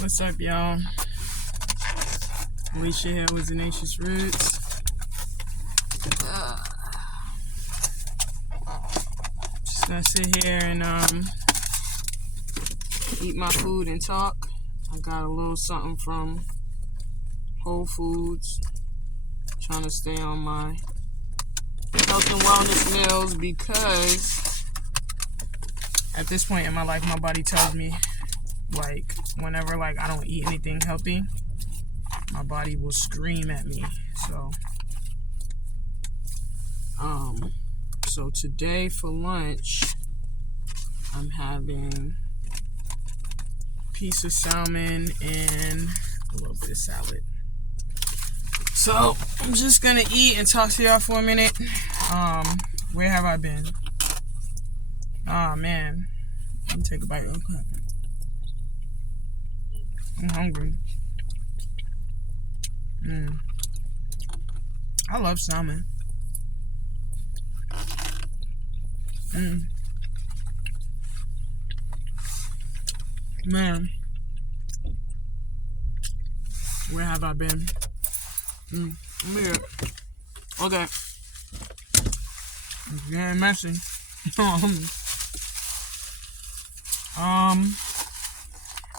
What's up, y'all? Alicia here with Tenacious Roots. Just gonna sit here and eat my food and talk. I got a little something from Whole Foods. Trying to stay on my health and wellness meals because at this point in my life, my body tells me, like, whenever I don't eat anything healthy, my body will scream at me. So today for lunch, I'm having a piece of salmon and a little bit of salad. So I'm just gonna eat and talk to y'all for a minute. Where have I been? Oh man, let me take a bite real quick. I'm hungry. I love salmon. Man, where have I been? I'm here. Okay. It's getting messy.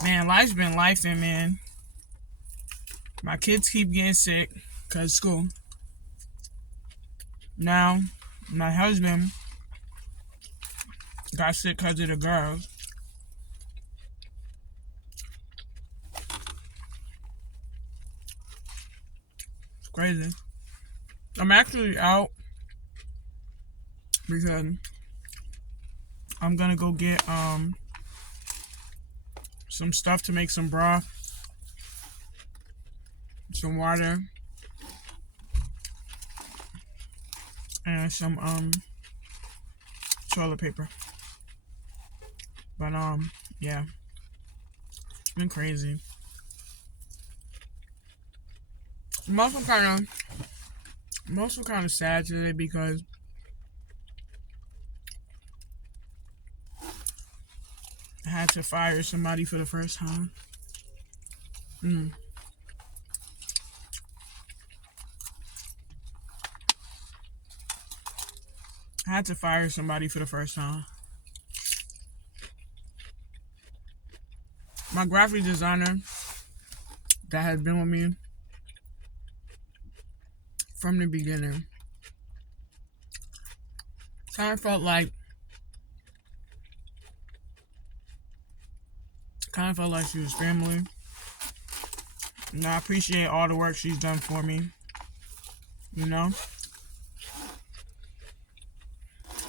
Man, life's been lifing, man. My kids keep getting sick because of school. Now, my husband got sick because of the girls. It's crazy. I'm actually out because I'm gonna go get some stuff to make some broth, some water, and some toilet paper. But yeah, it's been crazy. I'm also kind of sad today because I had to fire somebody for the first time. I had to fire somebody for the first time. My graphic designer that has been with me from the beginning kind of felt like she was family. And I appreciate all the work she's done for me. You know?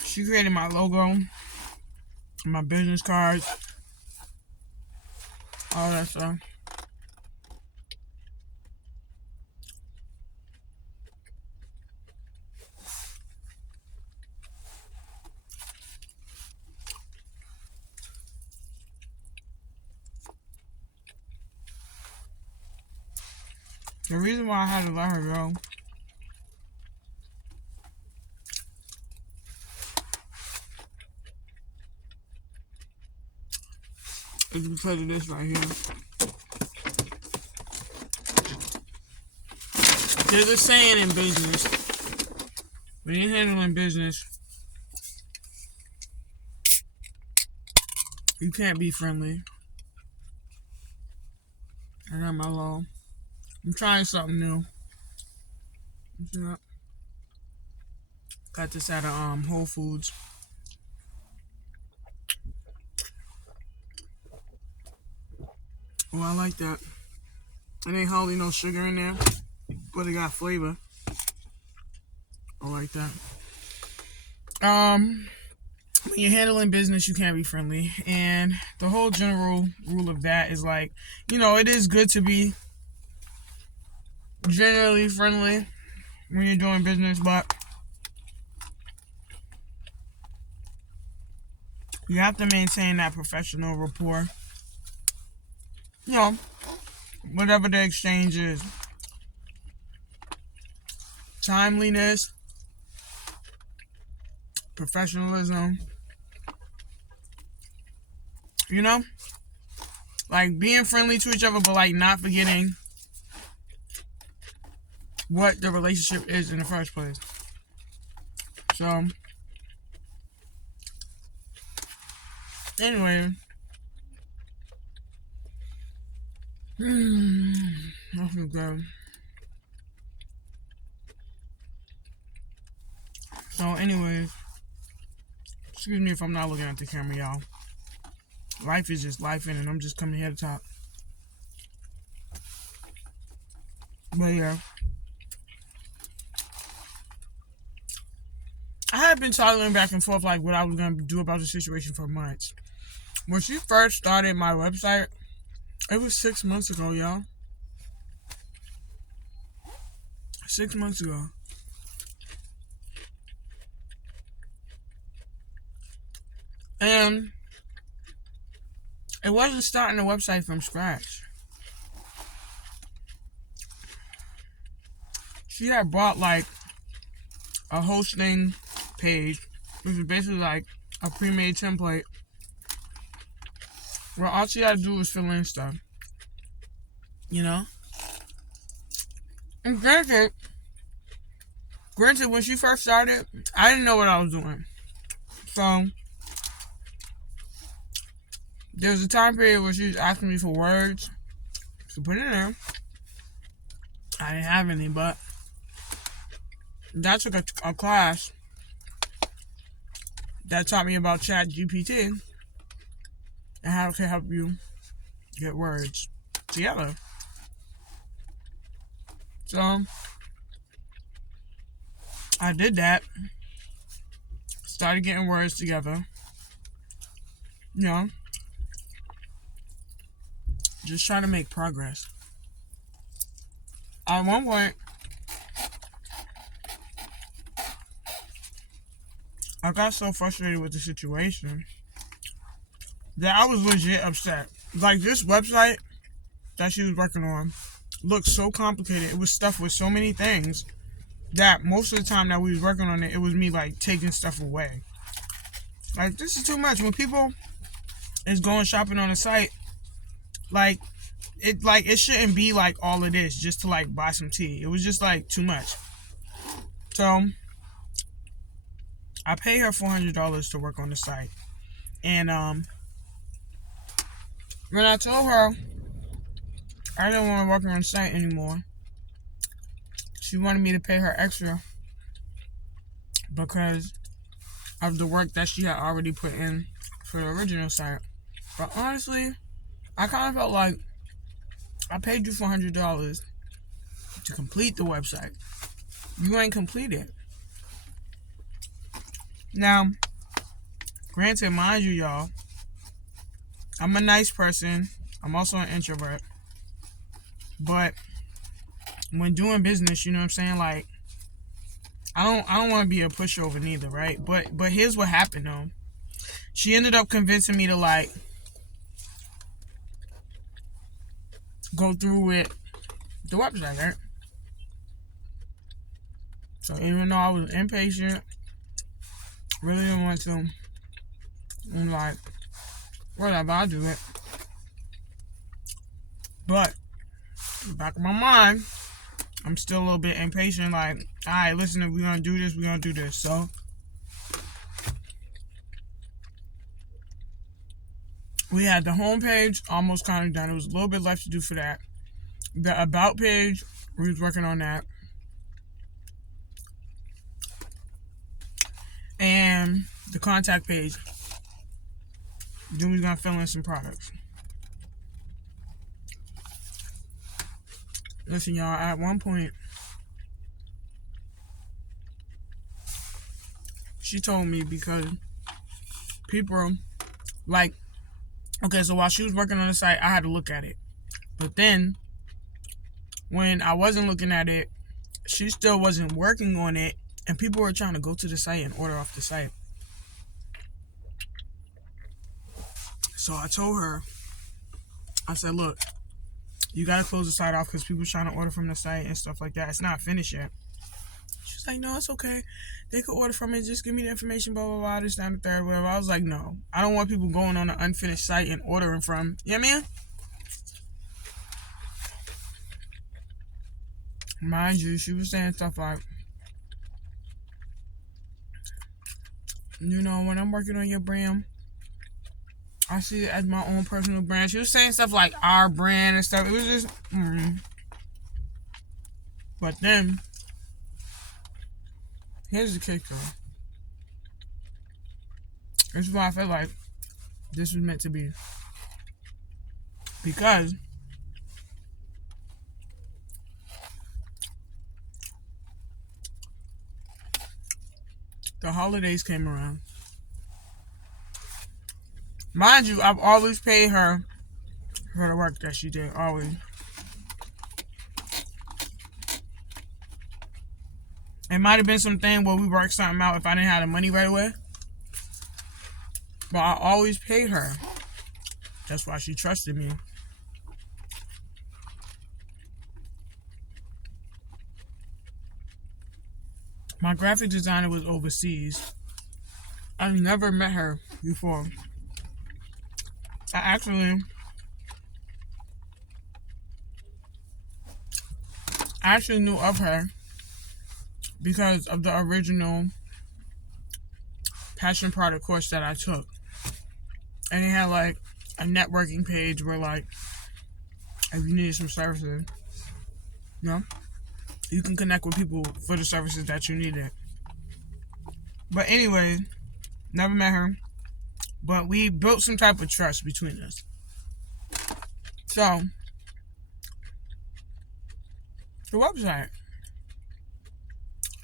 She created my logo, my business cards, all that stuff. The reason why I had to let her go is because of this right here. There's a saying in business, when you're handling business, you can't be friendly. I got my low. I'm trying something new. Got this at Whole Foods. Oh, I like that. It ain't hardly no sugar in there, but it got flavor. I like that. When you're handling business, you can't be friendly. And the whole general rule of that is like, it is good to be generally friendly when you're doing business, but you have to maintain that professional rapport. Whatever the exchange is. Timeliness, professionalism, Like, being friendly to each other, but, like, not forgetting what the relationship is in the first place. So, anyway. Nothing good. So, anyways. Excuse me if I'm not looking at the camera, y'all. Life is just life, and I'm just coming here to talk. But yeah. I had been toggling back and forth like what I was going to do about the situation for months. When she first started my website, it was 6 months ago, y'all. 6 months ago. And it wasn't starting the website from scratch. She had bought like a hosting page, which is basically like a pre-made template where all she had to do was fill in stuff. You know? And granted, when she first started, I didn't know what I was doing. So, there was a time period where she was asking me for words to put in there. I didn't have any, but that took a class that taught me about Chat GPT and how to help you get words together. So, I did that. Started getting words together. You know, just trying to make progress. At one point, I got so frustrated with the situation that I was legit upset. Like, this website that she was working on looked so complicated. It was stuffed with so many things that most of the time that we was working on it, it was me, like, taking stuff away. Like, this is too much. When people is going shopping on the site, it shouldn't be, like, all of this just to, like, buy some tea. It was just, like, too much. So, I paid her $400 to work on the site. And, when I told her I didn't want to work on the site anymore, she wanted me to pay her extra because of the work that she had already put in for the original site. But honestly, I kind of felt like I paid you $400 to complete the website. You ain't completed. Now, granted, mind you, y'all, I'm a nice person. I'm also an introvert. But when doing business, you know what I'm saying? Like, I don't want to be a pushover neither, right? But here's what happened though. She ended up convincing me to, like, go through with the website, right? So even though I was impatient, really didn't want to, I'm like, whatever, I'll do it. But in the back of my mind, I'm still a little bit impatient. Like, all right, listen, if we're gonna do this, we're gonna do this. So we had the home page almost kind of done. There was a little bit left to do for that. The about page, we was working on that. And the contact page, then we was gonna fill in some products. Listen, y'all, at one point, she told me because people, like, okay, so while she was working on the site, I had to look at it. But then, when I wasn't looking at it, she still wasn't working on it, and people were trying to go to the site and order off the site. So I told her, I said, look, you gotta close the site off because people are trying to order from the site and stuff like that. It's not finished yet. She's like, no, it's okay. They could order from it. Just give me the information, blah, blah, blah, this, that, and the third, whatever. I was like, no. I don't want people going on an unfinished site and ordering from, you know what I mean? Mind you, she was saying stuff like, you know, when I'm working on your brand, I see it as my own personal brand. She was saying stuff like our brand and stuff. It was just, But then, here's the kicker. This is why I feel like this was meant to be. Because the holidays came around. Mind you, I've always paid her for the work that she did. Always. It might have been something where we worked something out if I didn't have the money right away. But I always paid her. That's why she trusted me. My graphic designer was overseas. I've never met her before. I actually knew of her because of the original passion product course that I took. And it had like a networking page where like if you needed some services, you can connect with people for the services that you needed. But anyway, never met her. But we built some type of trust between us. So, the website.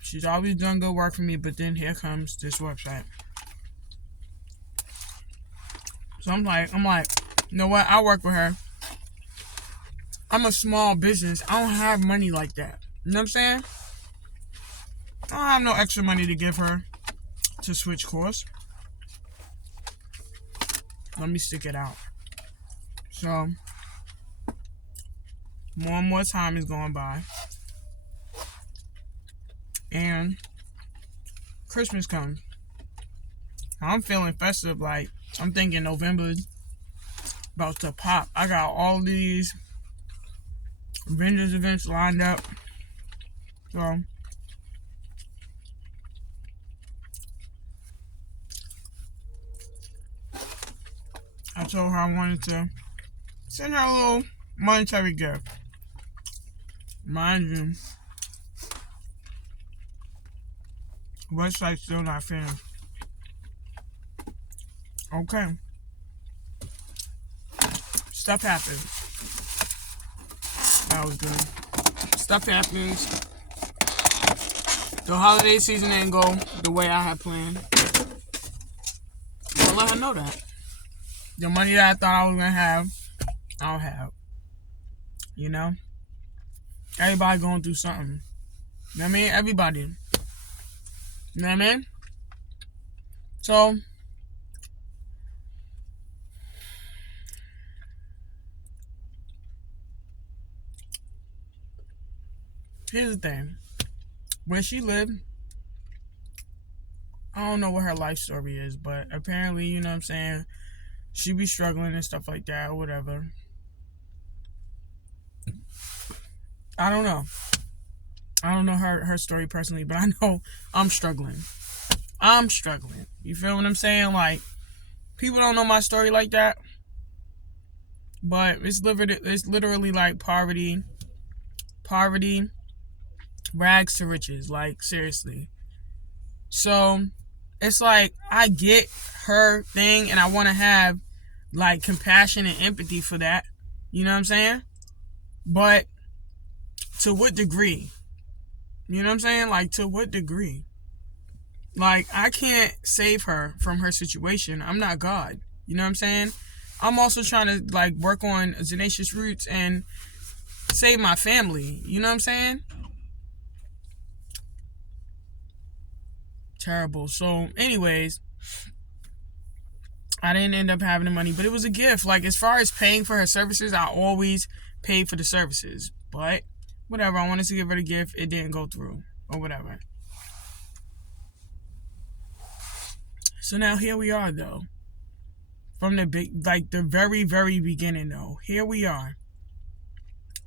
She's always done good work for me, but then here comes this website. So I'm like, you know what? I work with her. I'm a small business. I don't have money like that. You know what I'm saying? I don't have no extra money to give her to switch course. Let me stick it out. So, more and more time is going by. And Christmas comes. I'm feeling festive. Like, I'm thinking November's about to pop. I got all these vendors events lined up. So, I told her I wanted to send her a little monetary gift. Mind you, website's still not finished. Okay. Stuff happens. That was good. Stuff happens. The holiday season didn't go the way I had planned. I'll let her know that. The money that I thought I was going to have, I don't have. You know? Everybody going through something. You know what I mean? Everybody. You know what I mean? So, here's the thing. Where she lived, I don't know what her life story is, but apparently, you know what I'm saying, she be struggling and stuff like that or whatever. I don't know. I don't know her story personally, but I know I'm struggling. You feel what I'm saying? Like, people don't know my story like that. But it's literally like poverty, rags to riches. Like, seriously. So, it's like, I get her thing, and I want to have, like, compassion and empathy for that. You know what I'm saying? But, to what degree? You know what I'm saying? Like, to what degree? Like, I can't save her from her situation. I'm not God. You know what I'm saying? I'm also trying to, like, work on Tenacious Roots and save my family. You know what I'm saying? Terrible. So, anyways, I didn't end up having the money, but it was a gift. Like, as far as paying for her services, I always paid for the services. But, whatever. I wanted to give her the gift. It didn't go through. Or whatever. So now here we are, though. From the very, very beginning, though. Here we are.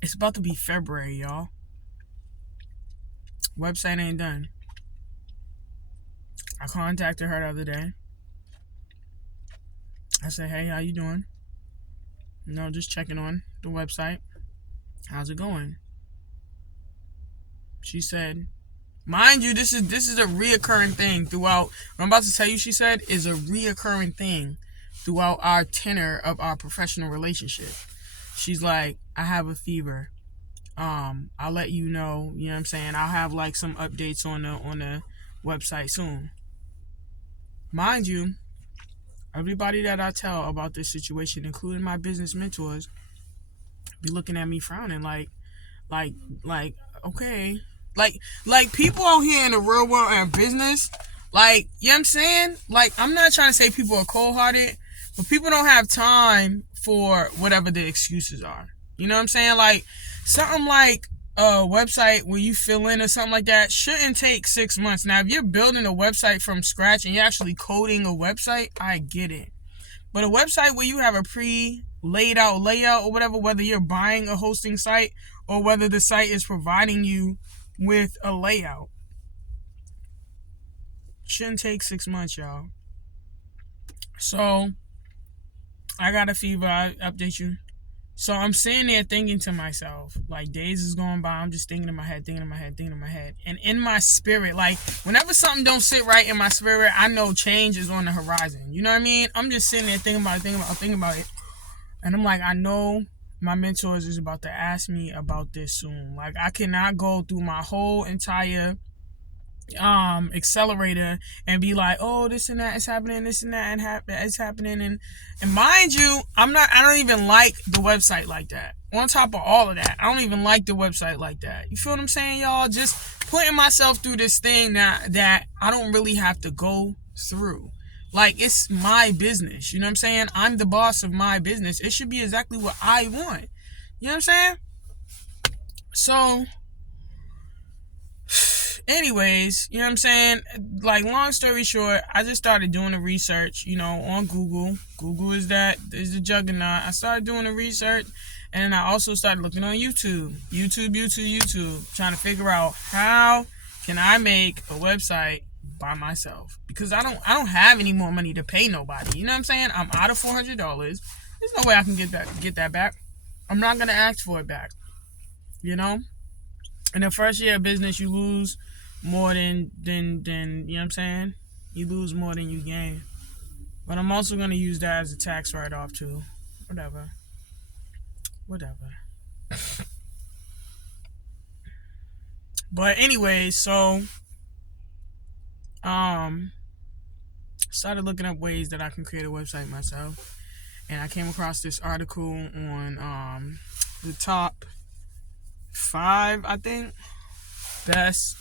It's about to be February, y'all. Website ain't done. I contacted her the other day. I said, hey, how you doing? Just checking on the website. How's it going? She said, mind you, this is a reoccurring thing throughout. What I'm about to tell you, she said, is a reoccurring thing throughout our tenor of our professional relationship. She's like, I have a fever. I'll let you know, you know what I'm saying? I'll have like some updates on the website soon. Mind you, everybody that I tell about this situation, including my business mentors, be looking at me frowning like, okay. Like people out here in the real world and business, like, you know what I'm saying? Like, I'm not trying to say people are cold-hearted, but people don't have time for whatever the excuses are. You know what I'm saying? Like, something like a website where you fill in or something like that shouldn't take 6 months. Now, if you're building a website from scratch and you're actually coding a website, I get it. But a website where you have a pre-laid out layout or whatever, whether you're buying a hosting site or whether the site is providing you with a layout, shouldn't take 6 months, y'all. So, I got a fever. I update you. So, I'm sitting there thinking to myself, like, days is going by. I'm just thinking in my head. And in my spirit, like, whenever something don't sit right in my spirit, I know change is on the horizon. You know what I mean? I'm just sitting there thinking about it. And I'm like, I know my mentors is about to ask me about this soon. Like, I cannot go through my whole entire accelerator and be like, oh, this and that is happening, this and that and it's happening, and mind you, I don't even like the website like that. On top of all of that, I don't even like the website like that. You feel what I'm saying, y'all? Just putting myself through this thing that I don't really have to go through. Like, it's my business. You know what I'm saying? I'm the boss of my business. It should be exactly what I want. You know what I'm saying? So, anyways, you know what I'm saying? Like, long story short, I just started doing the research, on Google. Google is the juggernaut. I started doing the research, and I also started looking on YouTube, trying to figure out how can I make a website by myself, because I don't have any more money to pay nobody. You know what I'm saying? I'm out of $400. There's no way I can get that back. I'm not gonna ask for it back. In the first year of business, you lose more than you know what I'm saying? You lose more than you gain. But I'm also gonna use that as a tax write-off too. Whatever. But anyway, so started looking up ways that I can create a website myself, and I came across this article on the top 5, I think, best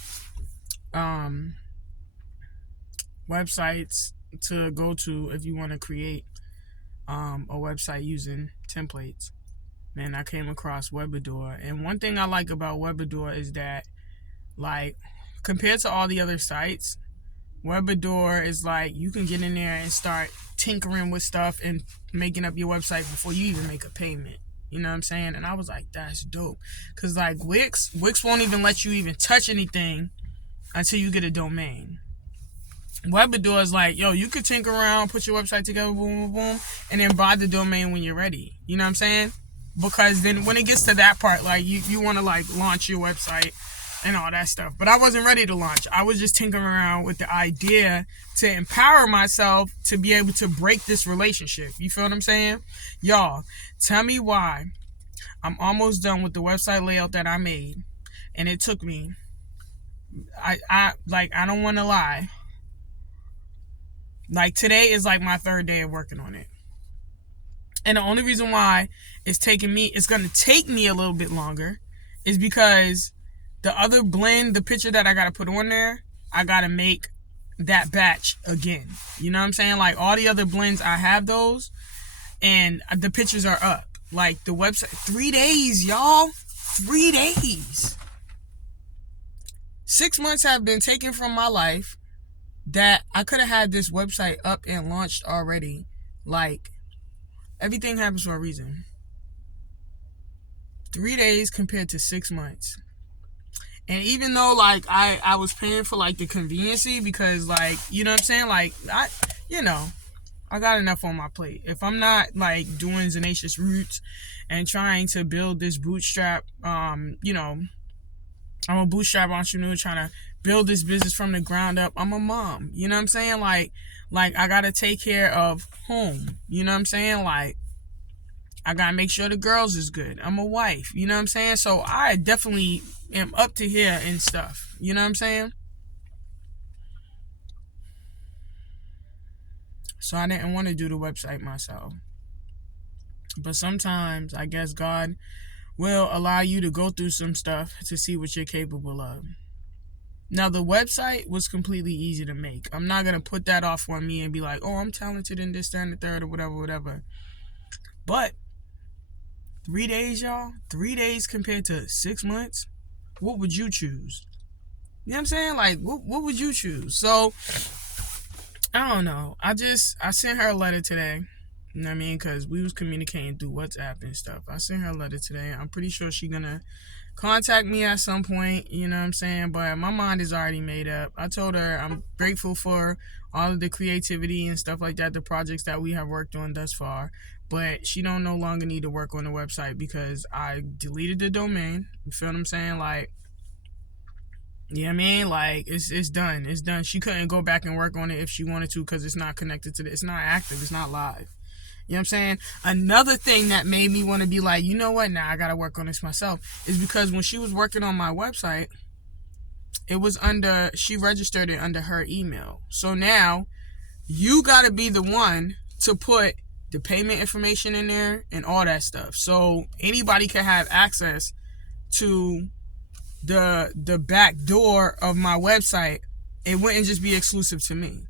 websites to go to if you want to create a website using templates. And I came across Webador, and one thing I like about Webador is that, like, compared to all the other sites, Webador is like, you can get in there and start tinkering with stuff and making up your website before you even make a payment. You know what I'm saying? And I was like, that's dope. Because, like, Wix won't even let you even touch anything until you get a domain. Webador is like, yo, you could tinker around, put your website together, boom, boom, boom, and then buy the domain when you're ready. You know what I'm saying? Because then when it gets to that part, like, you want to, like, launch your website and all that stuff. But I wasn't ready to launch. I was just tinkering around with the idea to empower myself to be able to break this relationship. You feel what I'm saying? Y'all, tell me why I'm almost done with the website layout that I made, and it took me, I don't want to lie, like, today is like my 3rd day of working on it. And the only reason why it's going to take me a little bit longer is because the other blend, the picture that I got to put on there, I got to make that batch again. You know what I'm saying? Like, all the other blends, I have those, and the pictures are up. Like, the website, 3 days, y'all. 3 days. 6 months have been taken from my life that I could have had this website up and launched already. Like, everything happens for a reason. 3 days compared to 6 months. And even though like I was paying for like the conveniency, because like, you know what I'm saying, like I got enough on my plate. If I'm not like doing Tenacious Roots and trying to build this bootstrap, I'm a bootstrap entrepreneur trying to build this business from the ground up. I'm a mom. You know what I'm saying? Like I gotta take care of home. You know what I'm saying? Like I gotta make sure the girls is good. I'm a wife. You know what I'm saying? So I definitely am up to here and stuff. You know what I'm saying? So I didn't want to do the website myself. But sometimes I guess God will allow you to go through some stuff to see what you're capable of. Now, the website was completely easy to make. I'm not going to put that off on me and be like, oh, I'm talented in this, that, and the third, or whatever. But 3 days, y'all, 3 days compared to 6 months, what would you choose? You know what I'm saying? Like, what would you choose? So, I don't know. I sent her a letter today. You know what I mean? Because we was communicating through WhatsApp and stuff. I sent her a letter today. I'm pretty sure she's going to contact me at some point. You know what I'm saying? But my mind is already made up. I told her I'm grateful for all of the creativity and stuff like that, the projects that we have worked on thus far. But she don't no longer need to work on the website because I deleted the domain. You feel what I'm saying? Like, you know what I mean? Like, it's done. It's done. She couldn't go back and work on it if she wanted to because it's not connected to it's not active. It's not live. You know what I'm saying? Another thing that made me want to be like, you know what? Now I got to work on this myself is because when she was working on my website, she registered it under her email. So now you got to be the one to put the payment information in there and all that stuff. So anybody can have access to the back door of my website. It wouldn't just be exclusive to me.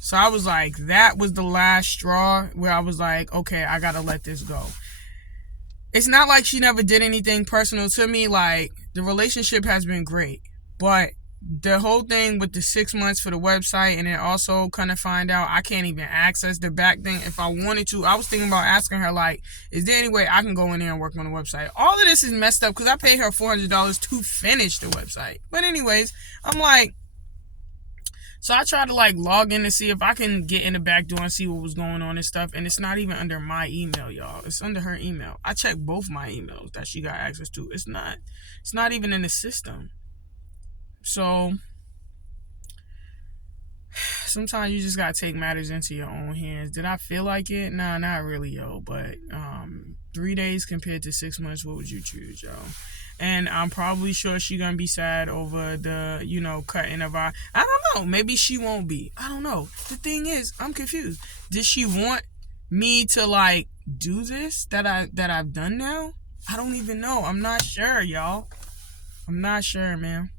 So I was like, that was the last straw where I was like, okay, I gotta let this go. It's not like she never did anything personal to me. Like, the relationship has been great. But the whole thing with the 6 months for the website, and then also kind of find out I can't even access the back thing if I wanted to. I was thinking about asking her, like, is there any way I can go in there and work on the website? All of this is messed up because I paid her $400 to finish the website. But anyways, I'm like, so I tried to like log in to see if I can get in the back door and see what was going on and stuff. And it's not even under my email, y'all. It's under her email. I checked both my emails that she got access to. It's not even in the system. So sometimes you just gotta take matters into your own hands. Did I feel like it? Nah, not really, yo. But 3 days compared to 6 months, what would you choose, yo? And I'm probably sure she's gonna be sad over the, cutting of our. I don't know. Maybe she won't be. I don't know. The thing is, I'm confused. Did she want me to like do this that I've done now? I don't even know. I'm not sure, y'all. I'm not sure, man.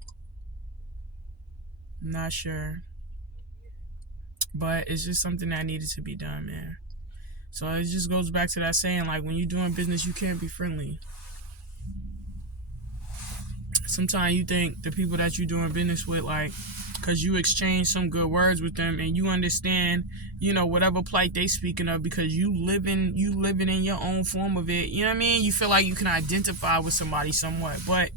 I'm not sure. But it's just something that needed to be done, man. So it just goes back to that saying, like, when you're doing business, you can't be friendly. Sometimes you think the people that you're doing business with, like, because you exchange some good words with them and you understand, whatever plight they speaking of because you living in your own form of it. You know what I mean? You feel like you can identify with somebody somewhat, but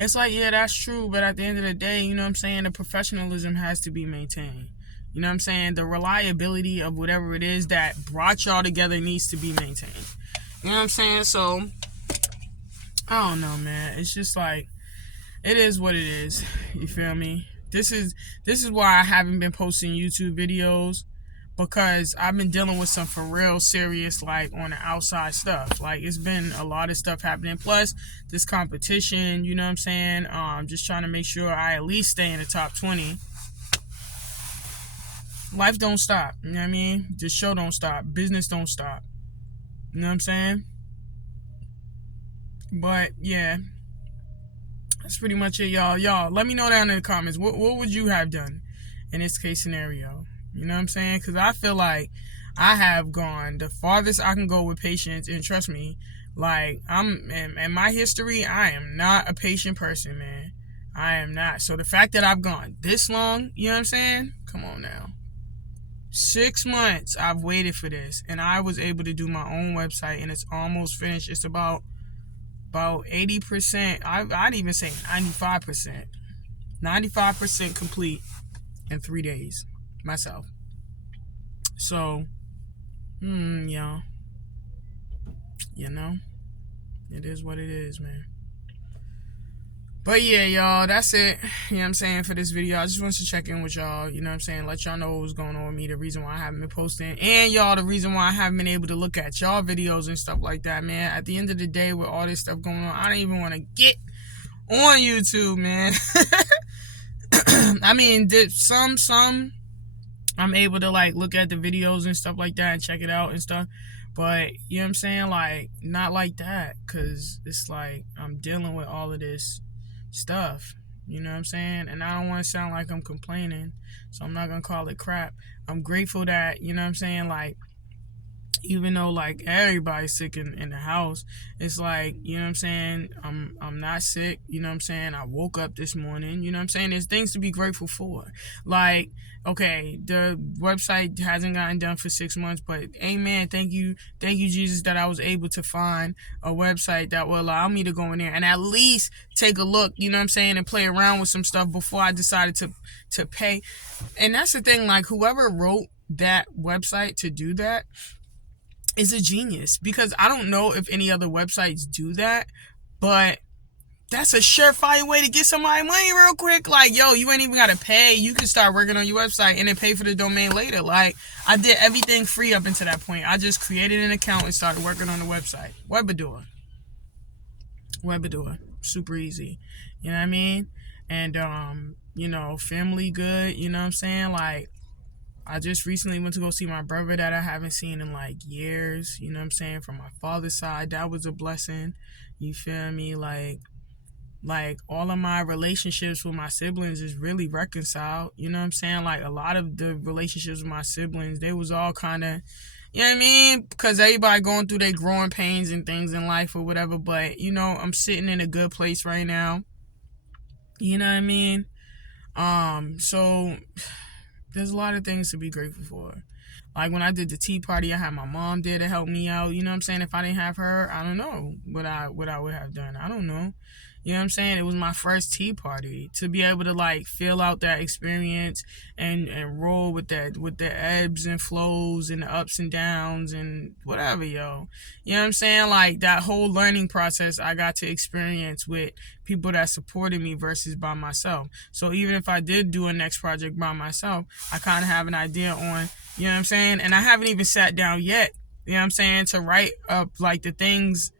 it's like, yeah, that's true. But at the end of the day, you know what I'm saying? The professionalism has to be maintained. You know what I'm saying? The reliability of whatever it is that brought y'all together needs to be maintained. You know what I'm saying? So I don't know, man. It's just like, it is what it is. You feel me? This is why I haven't been posting YouTube videos, because I've been dealing with some for real serious, like, on the outside stuff. Like, it's been a lot of stuff happening. Plus, this competition, you know what I'm saying? Just trying to make sure I at least stay in the top 20. Life don't stop. You know what I mean? The show don't stop. Business don't stop. You know what I'm saying? But, yeah. That's pretty much it, y'all. Y'all, let me know down in the comments. What would you have done in this case scenario? You know what I'm saying? Because I feel like I have gone the farthest I can go with patience. And trust me, like, in my history, I am not a patient person, man. I am not. So the fact that I've gone this long, you know what I'm saying? Come on now. 6 months I've waited for this. And I was able to do my own website. And it's almost finished. It's about about 80%. I'd even say 95%. 95% complete in 3 days myself. So, y'all, you know, it is what it is, man. But yeah, y'all, that's it. You know what I'm saying, for this video. I just wanted to check in with y'all, you know what I'm saying, let y'all know what was going on with me, the reason why I haven't been posting, and y'all, the reason why I haven't been able to look at y'all videos and stuff like that, man. At the end of the day, with all this stuff going on, I don't even want to get on YouTube, man. I mean, some I'm able to like look at the videos and stuff like that and check it out and stuff, but you know what I'm saying, like, not like that, because it's like I'm dealing with all of this stuff, you know what I'm saying, and I don't want to sound like I'm complaining, so I'm not gonna call it crap. I'm grateful that, you know what I'm saying, like, even though like everybody's sick in the house, it's like, you know what I'm saying, I'm not sick, you know what I'm saying. I woke up this morning, you know what I'm saying. There's things to be grateful for. Like, okay, the website hasn't gotten done for 6 months, but amen, thank you Jesus, that I was able to find a website that will allow me to go in there and at least take a look, you know what I'm saying, and play around with some stuff before I decided to pay. And that's the thing, like, whoever wrote that website to do that is a genius, because I don't know if any other websites do that, but that's a surefire way to get somebody money real quick. Like, yo, you ain't even gotta pay. You can start working on your website and then pay for the domain later. Like, I did everything free up until that point. I just created an account and started working on the website. Webador, super easy. You know what I mean? And you know, family good. You know what I'm saying? Like, I just recently went to go see my brother that I haven't seen in like years, you know what I'm saying, from my father's side. That was a blessing. You feel me? Like all of my relationships with my siblings is really reconciled, you know what I'm saying? Like, a lot of the relationships with my siblings, they was all kind of, you know what I mean, because everybody going through their growing pains and things in life or whatever, but, you know, I'm sitting in a good place right now, you know what I mean? So there's a lot of things to be grateful for. Like, when I did the tea party, I had my mom there to help me out. You know what I'm saying? If I didn't have her, I don't know what I would have done. I don't know. You know what I'm saying? It was my first tea party. To be able to like feel out that experience and roll with that, with the ebbs and flows and the ups and downs and whatever, yo. You know what I'm saying? Like, that whole learning process I got to experience with people that supported me versus by myself. So even if I did do a next project by myself, I kind of have an idea on, you know what I'm saying? And I haven't even sat down yet, you know what I'm saying, to write up like the things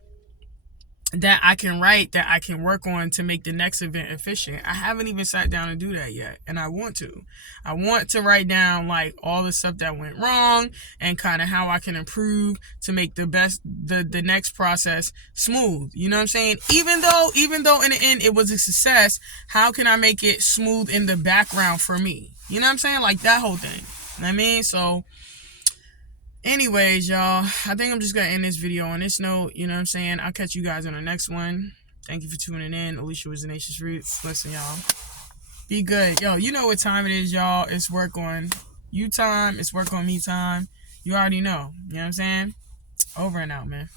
that I can write, that I can work on to make the next event efficient. I haven't even sat down and do that yet, and I want to. I want to write down like all the stuff that went wrong and kind of how I can improve to make the next process smooth. You know what I'm saying? Even though in the end it was a success, how can I make it smooth in the background for me? You know what I'm saying? Like, that whole thing. You know what I mean? So anyways, y'all, I think I'm just gonna end this video on this note. You know what I'm saying? I'll catch you guys on the next one. Thank you for tuning in. Alicia was the Nation's Roots. Listen, y'all, be good. Yo, you know what time it is, y'all. It's work on you time. It's work on me time. You already know. You know what I'm saying? Over and out, man.